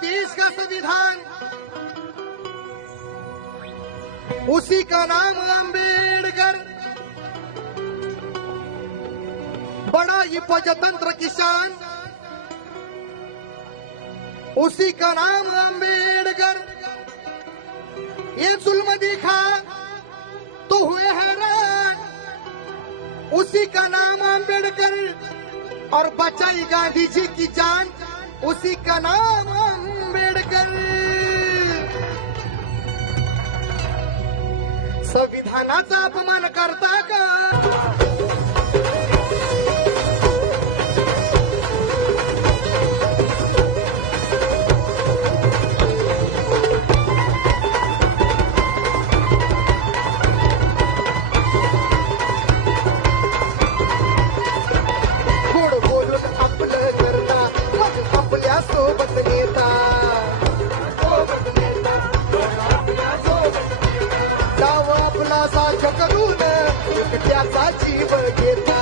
देश का संविधान, उसी का नाम अंबेडकर। बड़ा ही प्रजातंत्र किसान, उसी का नाम अंबेडकर। ये जुल्म देखा तो हुए हैरान, उसी का नाम अंबेडकर। और बचाई गांधी जी की जान, उसी का नाम अंबेडकर। संविधानाचा अपमान करता का? त्याचा जीव घेता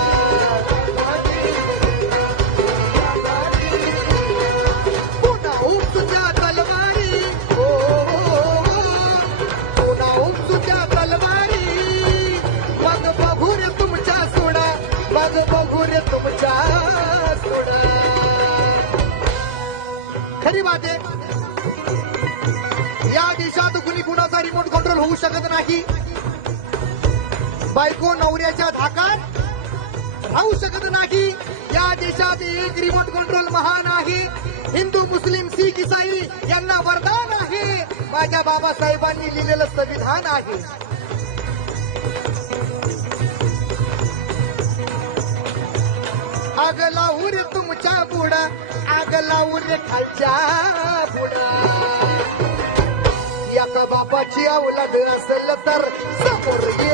पुन्हा उंचच्या तलवारी, हो पुन्हा उंचच्या तलवारी। मग बघू रे तुमच्या सोडा, मग बघू रे तुमच्या सोडा। खरी बात आहे, या देशात कुणी कुणाचा रिमोट कंट्रोल होऊ शकत नाही। बायको नवऱ्याच्या धाकात राहू शकत नाही। या देशात एक रिमोट कंट्रोल महान आहे, हिंदू मुस्लिम सिख इसाई यांना वरदान आहे। माझ्या बाबासाहेबांनी लिहिलेलं संविधान आहे। आग लावू रे तुमच्या बुडा, आग लावू रे खालच्या बुडा। याचा बापाची अवलाद असेल तर समोर